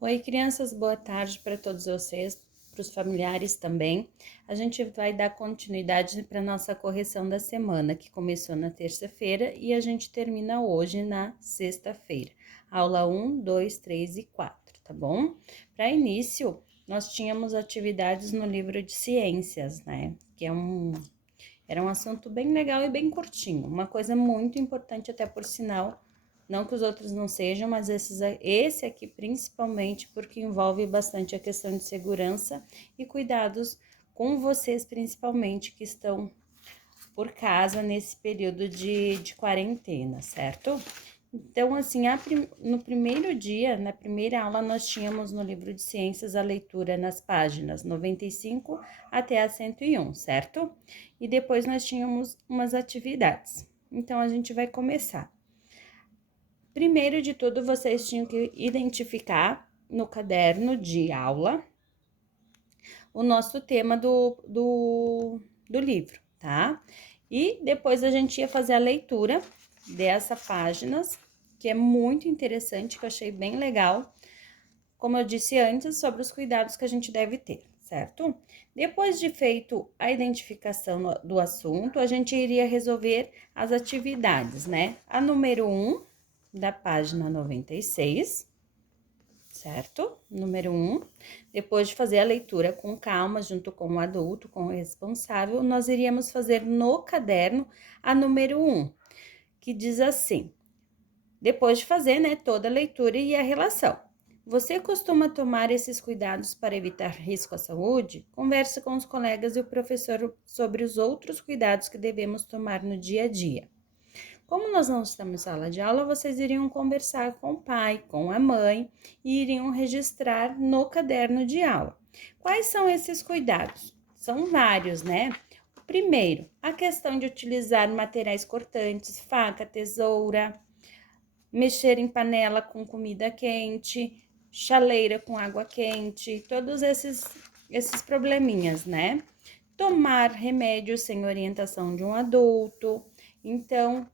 Oi, crianças, boa tarde para todos vocês, para os familiares também. A gente vai dar continuidade para nossa correção da semana, que começou na terça-feira e a gente termina hoje na sexta-feira. Aula 1, 2, 3 e 4, tá bom? Para início, nós tínhamos atividades no livro de ciências, né? Era um assunto bem legal e bem curtinho, uma coisa muito importante até por sinal, não que os outros não sejam, mas esse aqui principalmente porque envolve bastante a questão de segurança e cuidados com vocês principalmente que estão por casa nesse período de quarentena, certo? Então, assim, no primeiro dia, na primeira aula, nós tínhamos no livro de ciências a leitura nas páginas 95 até a 101, certo? E depois nós tínhamos umas atividades. Então, a gente vai começar. Primeiro de tudo, vocês tinham que identificar no caderno de aula o nosso tema do livro, tá? E depois a gente ia fazer a leitura dessas páginas, que é muito interessante, que eu achei bem legal, como eu disse antes, sobre os cuidados que a gente deve ter, certo? Depois de feito a identificação do assunto, a gente iria resolver as atividades, né? A número 1, da página 96, certo? Número 1. Depois de fazer a leitura com calma, junto com o adulto, com o responsável, nós iríamos fazer no caderno a número 1, que diz assim: depois de fazer, né, toda a leitura e a relação. Você costuma tomar esses cuidados para evitar risco à saúde? Converse com os colegas e o professor sobre os outros cuidados que devemos tomar no dia a dia. Como nós não estamos em sala de aula, vocês iriam conversar com o pai, com a mãe e iriam registrar no caderno de aula. Quais são esses cuidados? São vários, né? Primeiro, a questão de utilizar materiais cortantes, faca, tesoura, mexer em panela com comida quente, chaleira com água quente, todos esses probleminhas, né? Tomar remédio sem orientação de um adulto. Então,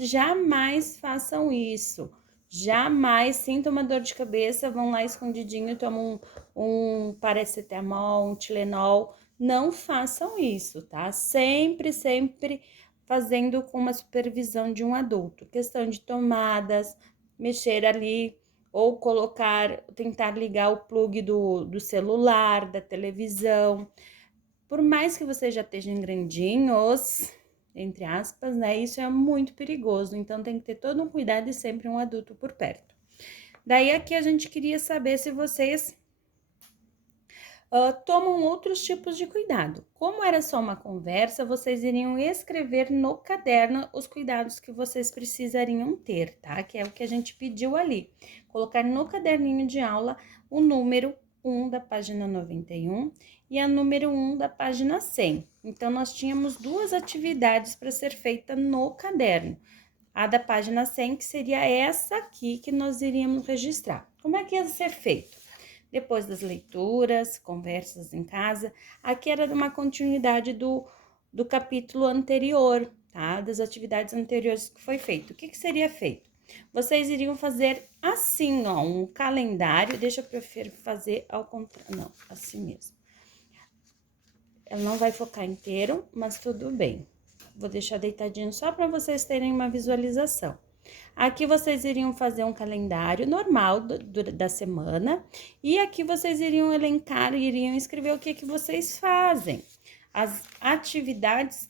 jamais façam isso. Jamais sintam uma dor de cabeça, vão lá escondidinho e tomam um paracetamol, um Tilenol. Não façam isso, tá? Sempre fazendo com uma supervisão de um adulto. Questão de tomadas, mexer ali ou colocar, tentar ligar o plug do celular, da televisão. Por mais que você já estejam grandinhos, entre aspas, né? Isso é muito perigoso, então tem que ter todo um cuidado e sempre um adulto por perto. Daí aqui a gente queria saber se vocês tomam outros tipos de cuidado. Como era só uma conversa, vocês iriam escrever no caderno os cuidados que vocês precisariam ter, tá? Que é o que a gente pediu ali. Colocar no caderninho de aula o número 1 da página 91 e a número 1 da página 100. Então, nós tínhamos duas atividades para ser feita no caderno. A da página 100, que seria essa aqui que nós iríamos registrar. Como é que ia ser feito? Depois das leituras, conversas em casa, aqui era uma continuidade do capítulo anterior, tá? Das atividades anteriores que foi feito. O que seria feito? Vocês iriam fazer assim, ó, um calendário. Deixa eu preferir fazer ao contrário. Não, assim mesmo. Ela não vai focar inteiro, mas tudo bem. Vou deixar deitadinho só para vocês terem uma visualização. Aqui vocês iriam fazer um calendário normal da semana e aqui vocês iriam elencar, iriam escrever o que vocês fazem. As atividades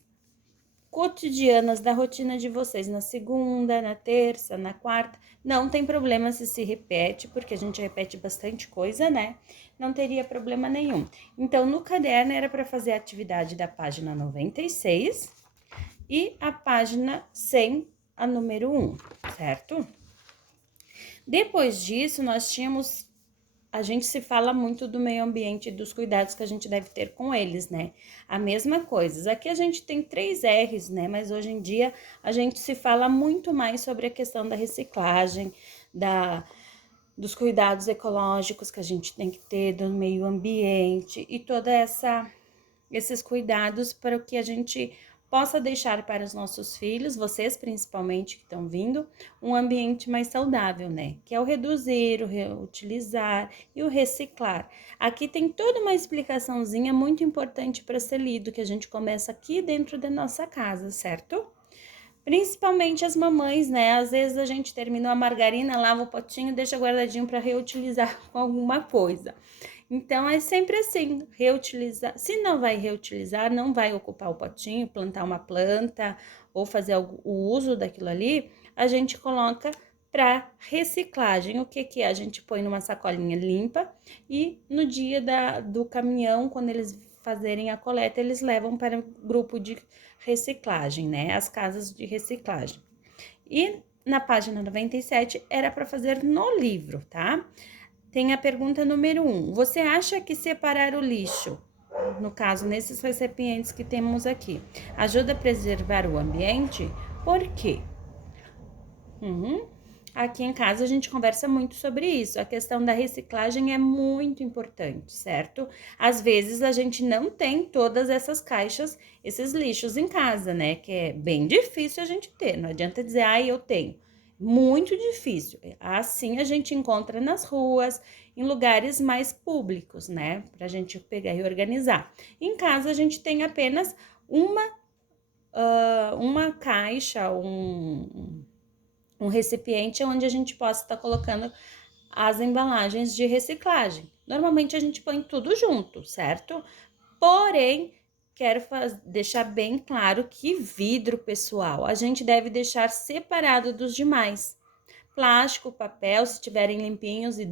cotidianas da rotina de vocês na segunda, na terça, na quarta. Não tem problema se repete, porque a gente repete bastante coisa, né? Não teria problema nenhum. Então, no caderno era para fazer a atividade da página 96 e a página 100, a número 1, certo? Depois disso, a gente se fala muito do meio ambiente e dos cuidados que a gente deve ter com eles, né? A mesma coisa. Aqui a gente tem 3 R's, né? Mas hoje em dia a gente se fala muito mais sobre a questão da reciclagem, dos cuidados ecológicos que a gente tem que ter, do meio ambiente e esses cuidados para que a gente possa deixar para os nossos filhos, vocês principalmente que estão vindo, um ambiente mais saudável, né? Que é o reduzir, o reutilizar e o reciclar. Aqui tem toda uma explicaçãozinha muito importante para ser lido, que a gente começa aqui dentro da nossa casa, certo? Principalmente as mamães, né? Às vezes a gente terminou a margarina, lava o potinho, deixa guardadinho para reutilizar com alguma coisa. Então é sempre assim, reutilizar. Se não vai reutilizar, não vai ocupar o potinho, plantar uma planta ou fazer o uso daquilo ali, a gente coloca para reciclagem. O que que é? A gente põe numa sacolinha limpa e no dia do caminhão, quando eles fazerem a coleta, eles levam para o grupo de reciclagem, né? As casas de reciclagem. E na página 97 era para fazer no livro, tá? Tem a pergunta número 1. Você acha que separar o lixo, no caso, nesses recipientes que temos aqui, ajuda a preservar o ambiente? Por quê? Aqui em casa a gente conversa muito sobre isso. A questão da reciclagem é muito importante, certo? Às vezes a gente não tem todas essas caixas, esses lixos em casa, né? Que é bem difícil a gente ter. Não adianta dizer, eu tenho. Muito difícil. Assim a gente encontra nas ruas, em lugares mais públicos, né? Pra gente pegar e organizar. Em casa a gente tem apenas uma caixa, um recipiente onde a gente possa estar colocando as embalagens de reciclagem. Normalmente a gente põe tudo junto, certo? Porém, quero deixar bem claro que vidro, pessoal, a gente deve deixar separado dos demais. Plástico, papel, se estiverem limpinhos e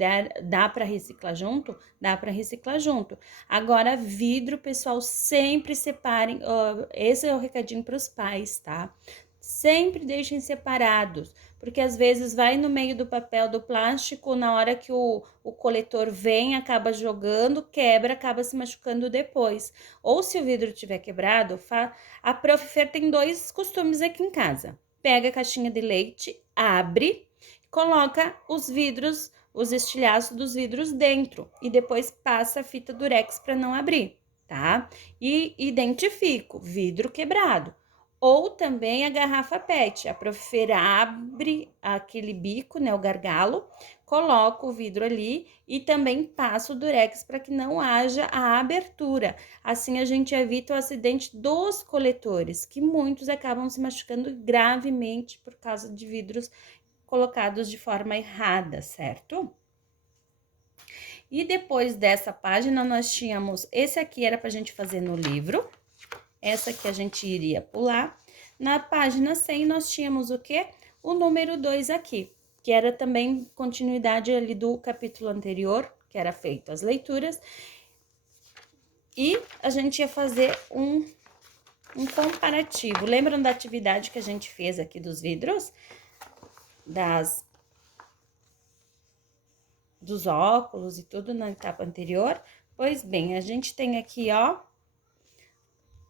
dá para reciclar junto, dá para reciclar junto. Agora, vidro, pessoal, sempre separem. Esse é o recadinho para os pais, tá? Sempre deixem separados, porque às vezes vai no meio do papel do plástico, na hora que o coletor vem, acaba jogando, quebra, acaba se machucando depois. Ou se o vidro tiver quebrado, a Prof. Fer tem 2 costumes aqui em casa. Pega a caixinha de leite, abre, coloca os vidros, os estilhaços dos vidros dentro e depois passa a fita durex para não abrir, tá? E identifico vidro quebrado. Ou também a garrafa PET. A professora abre aquele bico, né, o gargalo, coloca o vidro ali e também passa o durex para que não haja a abertura. Assim a gente evita o acidente dos coletores, que muitos acabam se machucando gravemente por causa de vidros colocados de forma errada, certo? E depois dessa página nós tínhamos, esse aqui era para a gente fazer no livro, essa que a gente iria pular. Na página 100 nós tínhamos o quê? O número 2 aqui, que era também continuidade ali do capítulo anterior, que era feito as leituras. E a gente ia fazer um comparativo. Lembram da atividade que a gente fez aqui dos vidros? Dos óculos e tudo na etapa anterior? Pois bem, a gente tem aqui, ó,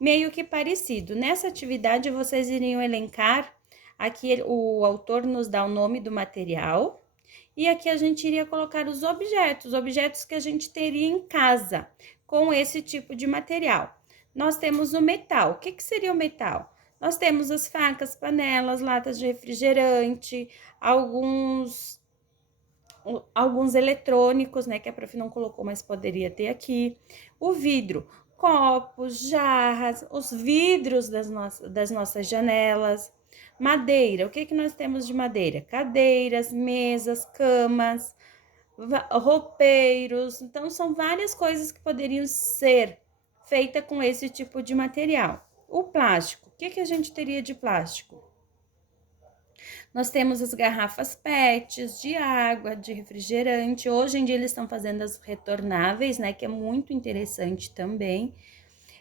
meio que parecido. Nessa atividade, vocês iriam elencar, aqui o autor nos dá o nome do material, e aqui a gente iria colocar os objetos que a gente teria em casa com esse tipo de material. Nós temos o metal. O que seria o metal? Nós temos as facas, panelas, latas de refrigerante, alguns eletrônicos, né, que a prof não colocou, mas poderia ter aqui. O vidro, copos, jarras, os vidros das nossas janelas. Madeira, o que nós temos de madeira? Cadeiras, mesas, camas, roupeiros. Então, são várias coisas que poderiam ser feitas com esse tipo de material. O plástico, o que a gente teria de plástico? Nós temos as garrafas PETs de água, de refrigerante. Hoje em dia eles estão fazendo as retornáveis, né? Que é muito interessante também.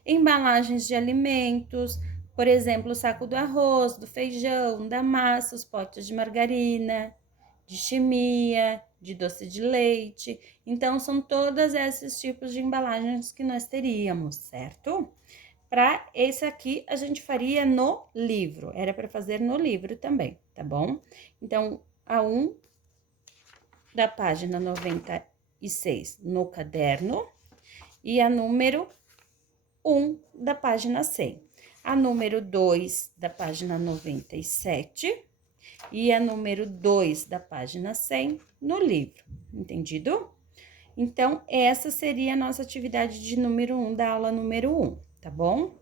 Embalagens de alimentos, por exemplo, o saco do arroz, do feijão, da massa, os potes de margarina, de chimia, de doce de leite. Então, são todos esses tipos de embalagens que nós teríamos, certo? Para esse aqui, a gente faria no livro. Era para fazer no livro também, tá bom? Então, a 1 da página 96 no caderno e a número 1 da página 100. a número 2 da página 97 e a número 2 da página 100 no livro, entendido? Então, essa seria a nossa atividade de número 1 da aula número 1, tá bom?